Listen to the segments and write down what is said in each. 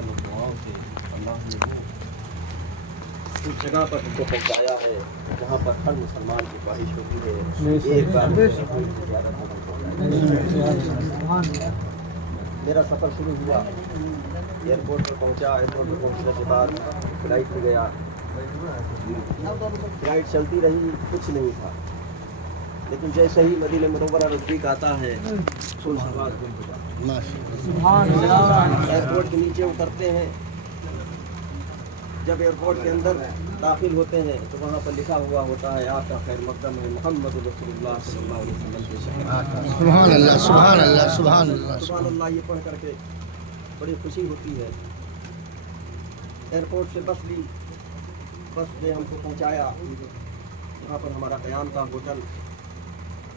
करम और दुआओं से अल्लाह ने वो उस जगह पर हमको पहुँचाया है जहाँ पर हर मुसलमान की ख्वाहिश होती है एक बार ज़्यादा मेरा सफ़र शुरू हुआ, एयरपोर्ट पर पहुँचा। एयरपोर्ट पर पहुँचने के बाद फ्लाइट में गया। फ्लाइट चलती रही, कुछ नहीं था। लेकिन जैसे ही मदीना मुनव्वरा नज़दीक आता है एयरपोर्ट के नीचे उतरते हैं। जब एयरपोर्ट के अंदर दाखिल होते हैं तो वहाँ पर लिखा हुआ होता है आपका खैर मकदम है मोहम्मद रसूलुल्लाह सल्लल्लाहु अलैहि वसल्लम के शहर। सुभान अल्लाह सुभान अल्लाह सुभान अल्लाह सुभान अल्लाह ये पढ़ करके बड़ी खुशी होती है। एयरपोर्ट से बस ली, बस ने हमको पहुँचाया जहाँ पर हमारा क़याम था होटल।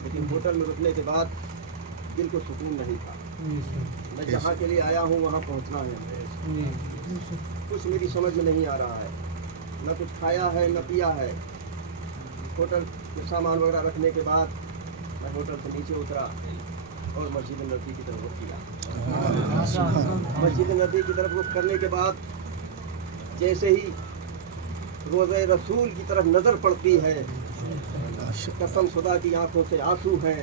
लेकिन होटल में रुकने के बाद दिल को सुकून नहीं था। मैं जहाँ के लिए आया हूँ वहाँ पहुँचना है, कुछ मेरी समझ में नहीं आ रहा है। न कुछ खाया है न पिया है। होटल में सामान वगैरह रखने के बाद मैं होटल से नीचे उतरा और मस्जिद नबी की तरफ रुख किया। मस्जिद नबी की तरफ रुख करने के बाद जैसे ही रोज़े रसूल की तरफ नज़र पड़ती है, कसम खुदा की आंखों से आंसू हैं,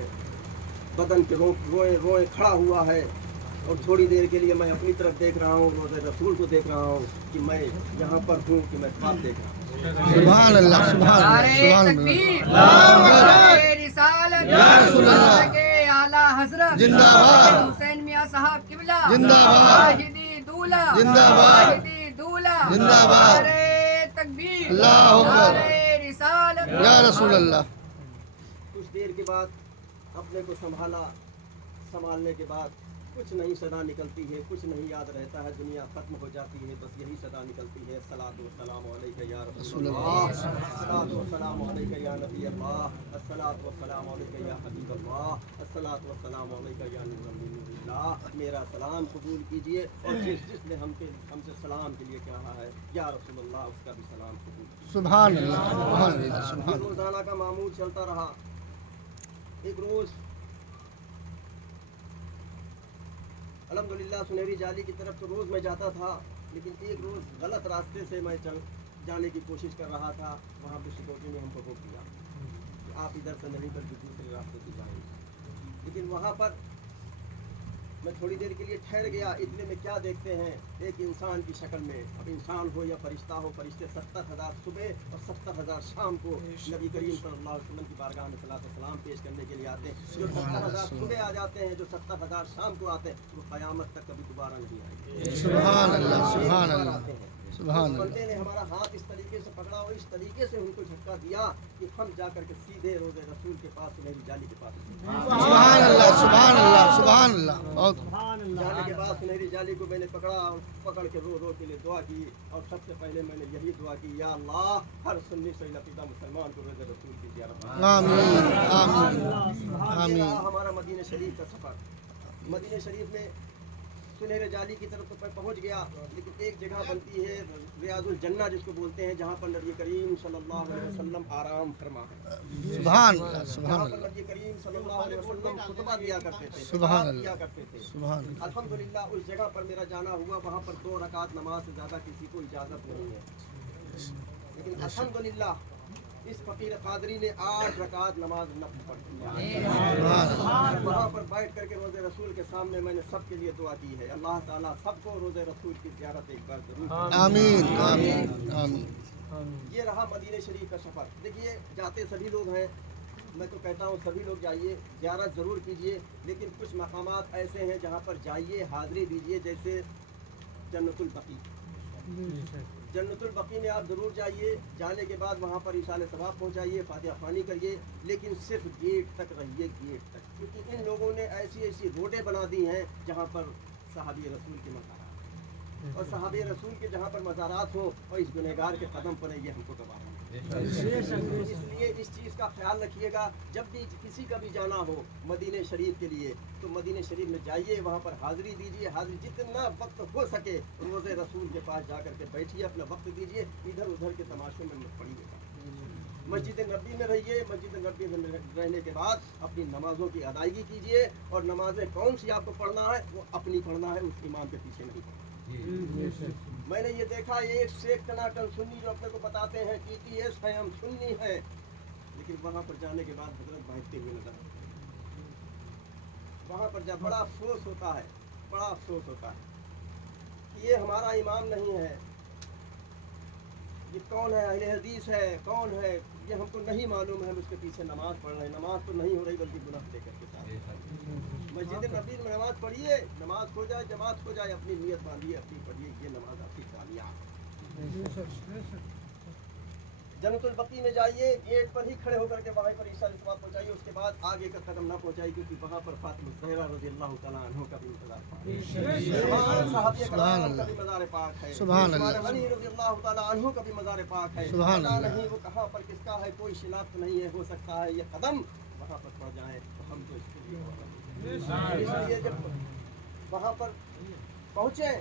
बदन के रोए रोए खड़ा हुआ है। और थोड़ी देर के लिए मैं अपनी तरफ देख रहा हूँ, रोज़े रसूल को देख रहा हूँ कि मैं यहाँ पर हूँ कि मैं ख्वाब देख रहा हूँ। सुभान अल्लाह सुभान अल्लाह सुभान अल्लाह जिंदाबाद हुसैन मियां साहब किबला जिंदाबाद जिंदाबाद जिंदाबाद तकबीर अल्लाहु अकबर रिसालत या रसूल अल्लाह। कुछ देर के बाद अपने को संभालने के बाद कुछ नहीं सदा निकलती है, कुछ नहीं याद रहता है, दुनिया खत्म हो जाती है, बस यही सदा निकलती है अस्सलातु वस्सलामु अलैका या रसूलल्लाह, अस्सलातु वस्सलामु अलैका या नबी अल्लाह, अस्सलातु वस्सलामु अलैका या हबीब अल्लाह, अस्सलातु वस्सलामु अलैका या नूरुल्लाह। मेरा सलाम कबूल कीजिए और जिसने हमसे सलाम के लिए कहा है या रसूलल्लाह उसका भी सलाम कबूल कीजिए। सुभान अल्लाह सुभान अल्लाह सुभान ये रोज़ाना का मामूल चलता रहा। एक रोज़ अल्हम्दुलिल्लाह सुनहरी जाली की तरफ तो रोज़ मैं जाता था, लेकिन एक रोज़ गलत रास्ते से मैं जाने की कोशिश कर रहा था। वहाँ पे सिक्योरिटी ने हमको रोक दिया कि आप इधर से नहीं बल्कि दूसरे रास्ते से जाएंगे। लेकिन वहाँ पर मैं थोड़ी देर के लिए ठहर गया। इतने में क्या देखते हैं, एक इंसान की शक्ल में, अब इंसान हो या फरिश्ता हो, फरिश्ते 70,000 सुबह और 70,000 शाम को नबी करीम सल्लल्लाहु अलैहि वसल्लम की बारगाह में सलात व सलाम पेश करने के लिए आते हैं। जो 70,000 सुबह आ जाते हैं, जो 70,000 शाम को आते हैं, वो क़यामत तक कभी दोबारा नहीं आएंगे। सुभान अल्लाह सुभान अल्लाह आते हैं। सुभान बंदे ने हमारा हाथ इस तरीके से पकड़ा और इस तरीके से उनको झटका दिया कि हम जाकर के सीधे रोज़े रसूल के पास, सुनहरी जाली के पास सुभान अल्लाह सुभान अल्लाह सुभान अल्लाह। बहुत जाने के बाद सुनहरी जाली को मैंने पकड़ा और पकड़ के रो रो के लिए दुआ की। और सबसे पहले मैंने यही दुआ की, या अल्लाह हर सुन्नी सही नफीदा मुसलमान को रोज़े रसूल की ज़ियारत आमीन आमीन ये आमीन। रहा हमारा मदीना शरीफ का सफ़र। मदीना शरीफ में सुनहरे जाली की तरफ तो मैं पहुंच गया, लेकिन एक जगह बनती है रियाजुल जन्ना जिसको बोलते हैं, जहाँ पर नबी करीम सल्लल्लाहु अलैहि वसल्लम आराम फरमा है। सुभान अल्लाह जहाँ सुभान पर अल्लाह नबी करीम सल्लल्लाहु अलैहि वसल्लम खुतबा दिया करते थे, सुभान खिताब अल्लाह। किया करते थे। सुभान अल्लाह अल्हम्दुलिल्लाह उस जगह पर मेरा जाना हुआ। वहाँ पर 2 रकात नमाज से ज़्यादा किसी को इजाज़त नहीं है, लेकिन अल्हम्दुलिल्लाह इस फ़कीर क़ादरी ने 8 रकात नमाज नफ़ल पढ़ी। वहाँ पर बैठ करके रोज़े रसूल के सामने मैंने सबके लिए दुआ की है, अल्लाह ताला सबको रोज़े रसूल की ज़ियारत एक बार ज़रूर करें। आमीन आमीन आमीन। ये रहा मदीना शरीफ का सफ़र। देखिए जाते सभी लोग हैं, मैं तो कहता हूँ सभी लोग जाइए, ज़ियारत ज़रूर कीजिए, लेकिन कुछ मकामात ऐसे हैं जहाँ पर जाइए, हाज़िरी दीजिए, जैसे जन्नतुल बकी। जन्नतुल बकी में आप ज़रूर जाइए। जाने के बाद वहाँ पर इशाले सवाब पहुँचाइए, फातिहा ख़्वानी करिए, लेकिन सिर्फ गेट तक रहिए, गेट तक, क्योंकि इन लोगों ने ऐसी ऐसी रोडें बना दी हैं जहाँ पर सहाबी रसूल के मज़ारात, और सहाबे रसूल के जहाँ पर मज़ारात हो और इस गुनहगार के कदम पर ये हमको गवाह है। इसलिए इस चीज़ का ख्याल रखिएगा, जब भी किसी का भी जाना हो मदीने शरीफ के लिए तो मदीने शरीफ में जाइए, वहाँ पर हाज़िरी दीजिए। हाज़िरी जितना वक्त हो सके रोज़े रसूल के पास जा कर के बैठिए, अपना वक्त दीजिए, इधर उधर के तमाशों में मत पड़िएगा। मस्जिद नबी में रहिए, मस्जिद नबी में रहने के बाद अपनी नमाजों की अदायगी कीजिए, और नमाजें कौन सी आपको पढ़ना है वो अपनी पढ़ना है, उस इमाम के पीछे नहीं पढ़ना। मैंने ये देखा, एक से एक टनाटन सुन्नी जो अपने को बताते हैं TTS है, हम सुन्नी हैं, लेकिन वहाँ पर जाने के बाद हजरत भागते हुए नजर आते हैं। वहाँ पर जब बड़ा अफसोस होता है, बड़ा अफसोस होता है कि ये हमारा इमाम नहीं है, ये कौन है, अहले हदीस है, कौन है, ये हमको नहीं मालूम है, हम उसके पीछे नमाज पढ़ रहे हैं। नमाज तो नहीं हो रही बल्कि गुनाह लेकर के साथ। मस्जिद नबी में नमाज पढ़िए, नमाज हो जाए, जमात हो जाए, अपनी नियत बांधिए, अपनी पढ़िए, ये नमाज आपकी कामयाब। जन्नतुल बकी में जाइए, गेट पर ही खड़े होकर के वहाँ पर ईसाल सवाब पहुँचाइए, उसके बाद आगे का कदम ना पहुँचाइए, क्योंकि वहाँ पर फातिमा ज़हरा रज़ियल्लाहु तआला अन्हा का भी मज़ार पाक है, सहाबा कराम का भी मज़ार पाक है, उस्मान गनी रज़ियल्लाहु तआला अन्हु का भी मज़ार पाक है। पता नहीं वो कहाँ पर किसका है, कोई शिनाख्त नहीं है, हो सकता है ये कदम वहाँ पर पड़ जाए तो हम तो इसके लिए इसलिए जब वहाँ पर पहुँचे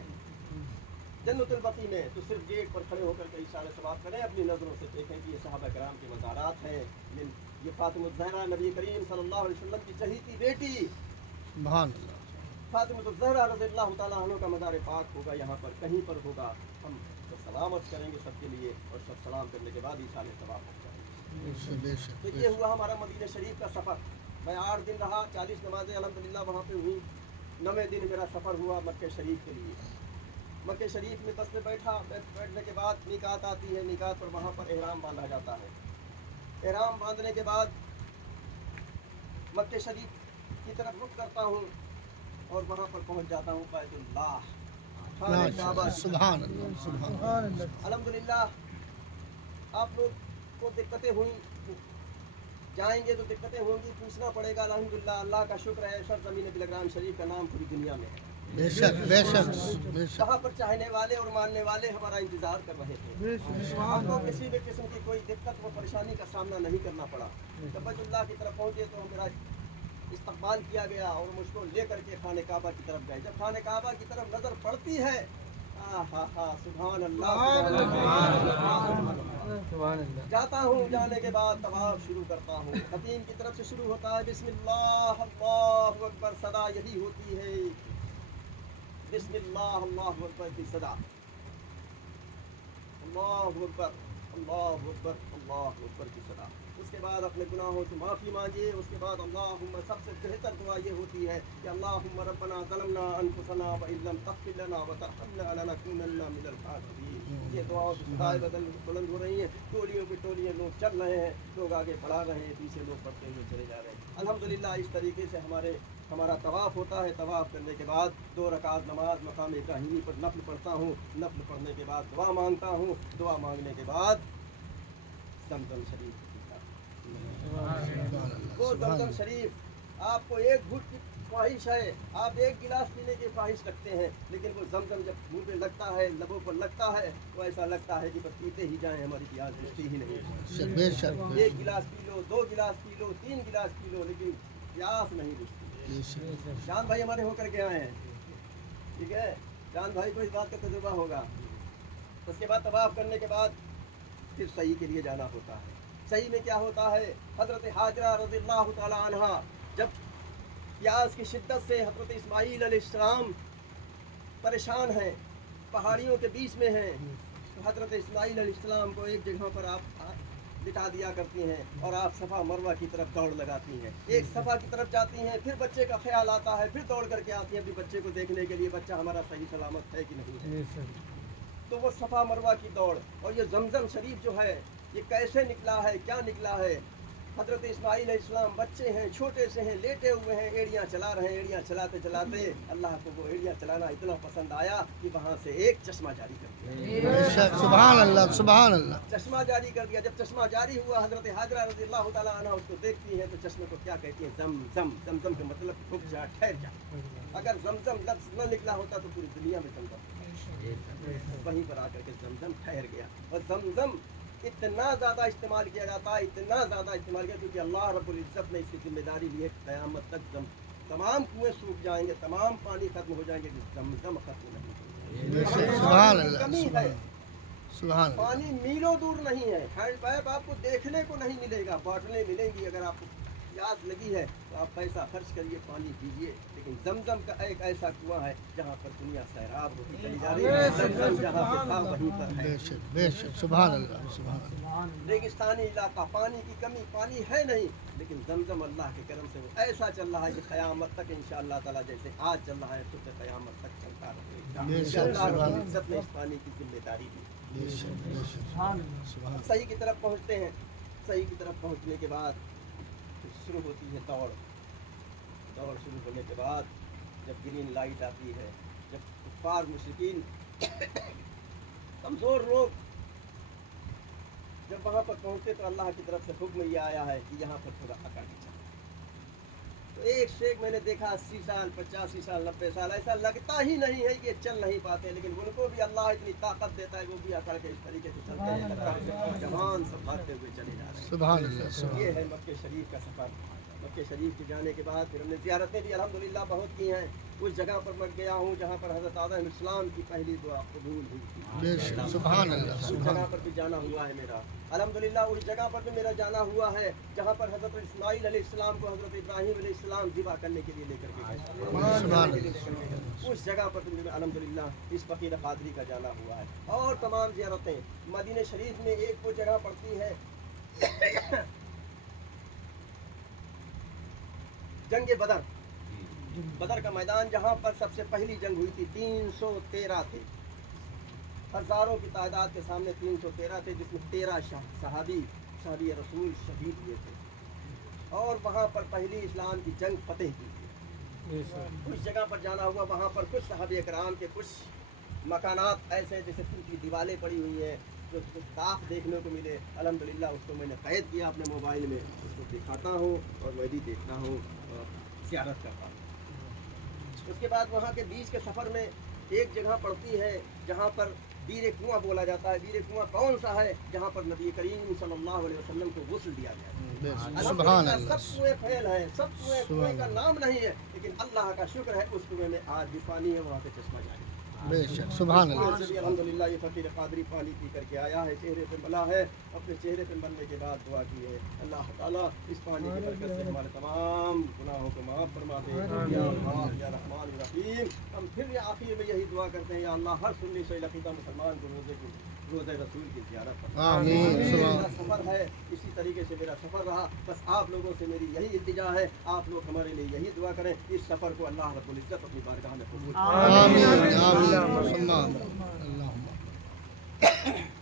जन्नतुल बकी में, तो सिर्फ गेट पर खड़े होकर के इशारे सवाब करें, अपनी नज़रों से देखें कि ये सहाबा कराम के मज़ारात हैं, ये फातिमा ज़हरा नबी करीम सल्लल्लाहु अलैहि वसल्लम की चहीती बेटी फातिमा ज़हरा रज़ियल्लाहु तआला अन्हा का मज़ार पाक होगा, यहाँ पर कहीं पर होगा। हम तो सलामत करेंगे सबके लिए, और सब सलाम करने के बाद इशारे सवाब पहुँचाएंगे। तो ये हुआ हमारा मदीना शरीफ का सफ़र। मैं 8 दिन रहा, 40 नमाज़ें अल्हम्दुलिल्लाह वहाँ पे हुई। 9वें दिन मेरा सफ़र हुआ मक्के शरीफ के लिए। मक्के शरीफ में बस में बैठने के बाद निकात आती है, निकात पर वहाँ पर एहराम बांधा जाता है। एहराम बांधने के बाद मक्के शरीफ की तरफ रुख करता हूँ और वहाँ पर पहुँच जाता हूँ बैतुल्लाह, खाने काबा। सुभान अल्लाह, सुभान अल्लाह। अल्हम्दुलिल्लाह आप लोग को दिक्कतें हुई, जाएंगे तो दिक्कतें होंगी, पूछना पड़ेगा। अल्हम्दुलिल्लाह अल्लाह का शुक्र है, सरज़मीन बिलग्राम शरीफ का नाम पूरी दुनिया में है। बेशक बेशक बेशक। वहाँ पर चाहने वाले और मानने वाले हमारा इंतजार कर रहे थे। हमको किसी भी किस्म की कोई दिक्कत व परेशानी का सामना नहीं करना पड़ा। जब बैतुल्लाह की तरफ पहुँचे तो मेरा इस्तकबाल किया गया और मुझको लेकर के खाने काबा की तरफ गए। जब खाने काबा की तरफ नजर पड़ती है, सुभान अल्लाह, जाता हूँ। जाने के बाद तवाफ शुरू करता हूँ। खतीम की तरफ से शुरू होता है बिस्मिल्लाह अल्लाहु अकबर, सदा यही होती है, बिस्मिल्लाह अल्लाहु अकबर की सदा, अल्लाहु अकबर अल्लाहु अकबर अल्लाहु अकबर की सदा। उसके बाद अपने गुनाहों से माफ़ी मांगिए। उसके बाद अल्लाहुम्मा, सबसे बेहतर दुआ ये होती है कि अल्लाहुम्मा रब्बना ज़लमना अनफुसना व इल्लम तग़फिर लना व तरहमना लनकूनन्ना मिनल ख़ासिरीन। ये दुआओं से दुआएं बुलंद हो रही हैं, टोलियों पे टोलियाँ लोग चल रहे हैं, लोग आगे बढ़ा रहे हैं, पीछे लोग बढ़ते हुए चले जा रहे हैं। अल्हम्दुलिल्लाह इस तरीके से हमारा तवाफ़ होता है। तवाफ़ करने के बाद 2 रकात नमाज मकाम इब्राहिमी पर नफल पढ़ता हूँ। नफल पढ़ने के बाद दुआ मांगता हूँ। दुआ मांगने के बाद ज़मज़म शरीफ, वो ज़मज़म शरीफ आपको एक घूंट की ख्वाहिश है, आप 1 गिलास पीने की ख्वाहिश रखते हैं, लेकिन वो ज़मज़म जब मुँह पे लगता है, लबों पर लगता है, तो ऐसा लगता है कि बस पीते ही जाएं, हमारी प्यास बुझती ही नहीं। 1 गिलास पी लो, 2 गिलास पी लो, 3 गिलास पी लो, लेकिन प्यास नहीं बुझती। चांद भाई हमारे होकर के आए हैं, ठीक है, चांद भाई को इस बात का तजुर्बा होगा। उसके बाद तवाफ़ करने के बाद फिर सही के लिए जाना होता है। सही में क्या होता है, हज़रत हाजरा रज़ियल्लाहु तआला अन्हा जब प्यास की शिद्दत से हज़रत इस्माईल अलैहिस्सलाम परेशान हैं, पहाड़ियों के बीच में हैं, तो हज़रत इस्माईल अलैहिस्सलाम को एक जगह पर आप बिठा दिया करती हैं और आप सफ़ा मरवा की तरफ दौड़ लगाती हैं। एक सफ़ा की तरफ जाती हैं, फिर बच्चे का ख्याल आता है, फिर दौड़ करके आती हैं अपने बच्चे को देखने के लिए, बच्चा हमारा सही सलामत है कि नहीं है। तो वो सफ़ा मरवा की दौड़, और ये ज़मज़म शरीफ जो है ये कैसे निकला है, क्या निकला है। हज़रत इस्माईल अलैहिस्सलाम बच्चे हैं, छोटे से हैं, लेटे हुए हैं, एड़ियाँ चला रहे हैं। एड़ियाँ चलाते चलाते अल्लाह को वो एड़ियाँ चलाना इतना पसंद आया कि वहाँ से एक चश्मा जारी कर दिया। सुभान अल्लाह, सुभान अल्लाह। चश्मा जारी कर दिया। जब चश्मा जारी हुआ, हज़रत हाजरा रज़ियल्लाहु तआला अन्हा उसको देखती हैं, तो चश्मे को क्या कहती हैं, ज़मज़म। ज़मज़म का मतलब रुक जा, ठहर जा। अगर ज़मज़म लफ्ज़ न निकला होता तो पूरी दुनिया में ज़मज़म, वहीं पर आकर के ज़मज़म ठहर गया। और ज़मज़म इतना ज़्यादा इस्तेमाल किया जाता है, इतना ज़्यादा इस्तेमाल किया, क्योंकि अल्लाह रब्बुल इज़्ज़त ने इसकी जिम्मेदारी ली है। क़यामत तक तमाम कुएँ सूख जाएंगे, तमाम पानी खत्म हो जाएंगे, ज़मज़म खत्म नहीं होगा। सुभान अल्लाह, कमी है, सुभान अल्लाह पानी मीलों दूर नहीं है, हैंड पाइप आपको देखने को नहीं मिलेगा, बॉटलें मिलेंगी। अगर आपको प्यास लगी है तो आप पैसा खर्च करिए, पानी पीजिए। लेकिन जमजम का एक ऐसा कुआं है जहाँ पर दुनिया सैराब होती चली जा रही है। जमजम जहाँ पे था वहीं पर है। बेशक सुभान अल्लाह सुभान अल्लाह रेगिस्तानी इलाका, पानी की कमी, पानी है नहीं, लेकिन जमजम अल्लाह के करम से वो ऐसा चल रहा है कि क़यामत तक इंशाअल्लाह ताला जैसे आज चल रहा है तो क़यामत तक चलता रहेगा। बेशक, अल्लाह रब्बुल सुभान इज्जत ने इस पानी की जिम्मेदारी दी। बेशक बेशक सुभान सही की तरफ पहुँचते हैं। सही की तरफ पहुँचने के बाद फिर शुरू होती है दौड़। दौड़ शुरू होने के बाद जब ग्रीन लाइट आती है, जब कुफ्फार मुशरिकीन कमज़ोर लोग जब वहाँ पर पहुँचते तो अल्लाह की तरफ से हुक्म ये आया है कि यहाँ पर थोड़ा अकड़ के चलो। तो एक से एक मैंने देखा 80 साल 85 साल 90 साल, ऐसा लगता ही नहीं है कि ये चल नहीं पाते, लेकिन उनको भी अल्लाह इतनी ताकत देता है, वो भी अकड़ के इस तरीके से चलते हैं, लगता है जवान सब भागते हुए चले जा रहे हैं। सुभान अल्लाह सुभान ये है मक्के शरीफ का सफ़र। मक्के शरीफ के जाने के बाद फिर हमने ज़ियारतें भी अल्हम्दुलिल्लाह बहुत की हैं। उस जगह पर मैं गया हूँ जहाँ पर हज़रत आदम इस्लाम की पहली दुआ कबूल हुई थी। बेशक सुभान अल्लाह उस सुभान जगह पर भी जाना हुआ है मेरा अल्हम्दुलिल्लाह। उस जगह पर भी मेरा जाना हुआ है जहाँ पर हज़रत इस्माईल अलैहिस्सलाम को हज़रत इब्राहीम अलैहिस्सलाम ज़िबा करने के लिए लेकर के गए। उस जगह पर भी अल्हम्दुलिल्लाह इस फ़कीर क़ादरी का जाना हुआ है। और तमाम ज़ियारतें मदीने शरीफ में एक वो जगह पड़ती है जंग बदर। बदर का मैदान जहाँ पर सबसे पहली जंग हुई थी, 313 थे, हज़ारों की तादाद के सामने 313 थे, जिसमें 13 सहाबी रसूल शहीद हुए थे। और वहाँ पर पहली इस्लाम की जंग फतेह की थी। उस जगह पर जाना हुआ। वहाँ पर कुछ सहाबे कराम के कुछ मकानात ऐसे हैं जैसे टूटी दीवारें पड़ी हुई हैं, जो दाग देखने को मिले। अल्हम्दुलिल्लाह उसको मैंने कैद किया अपने मोबाइल में, उसको दिखाता हूँ और मैं भी देखता हूँ और ज़ियारत करता हूँ। उसके बाद वहाँ के बीच के सफ़र में एक जगह पड़ती है जहाँ पर बीर कुआं बोला जाता है। बीर कुआं कौन सा है? जहाँ पर नबी करीम सल्लल्लाहु अलैहि वसल्लम को गुस्ल दिया गया है। बेशक सुभान अल्हम्दुलिल्लाह अल्लाह सब कुएं फैल हैं, सब कुएं का नाम नहीं है, लेकिन अल्लाह का शुक्र है उस कुएं में आज भी पानी है, वहाँ से चश्मा जारी है। बेशक सुभान कुएं अल्लाह से भी अल्हम्दुलिल्लाह ये फ़कीर क़ादरी पानी पी करके आया है, चेहरे पे मला है। अपने चेहरे पे मलने के बाद दुआ की है, अल्लाह ताला इस पानी की बरकत से हमारे तमाम गुनाहों को माफ़ फरमा दे। या अल्लाह या रहमान या रहीम। हम फिर आखिर में यही दुआ करते हैं, या अल्लाह हर सुन्नी से लकीदा मुसलमान को रोज़े रसूल की ज़ियारत फरमा। आमीन मेरा सफ़र है, इसी तरीके से मेरा सफ़र रहा। बस आप लोगों से मेरी यही इल्तिजा है, आप लोग हमारे लिए यही दुआ करें, इस सफ़र को अल्लाह रब्बुल इज़्ज़त अपनी बारगाह में कबूल आमीन आमीन सुन्ना अल्लाहुम्मा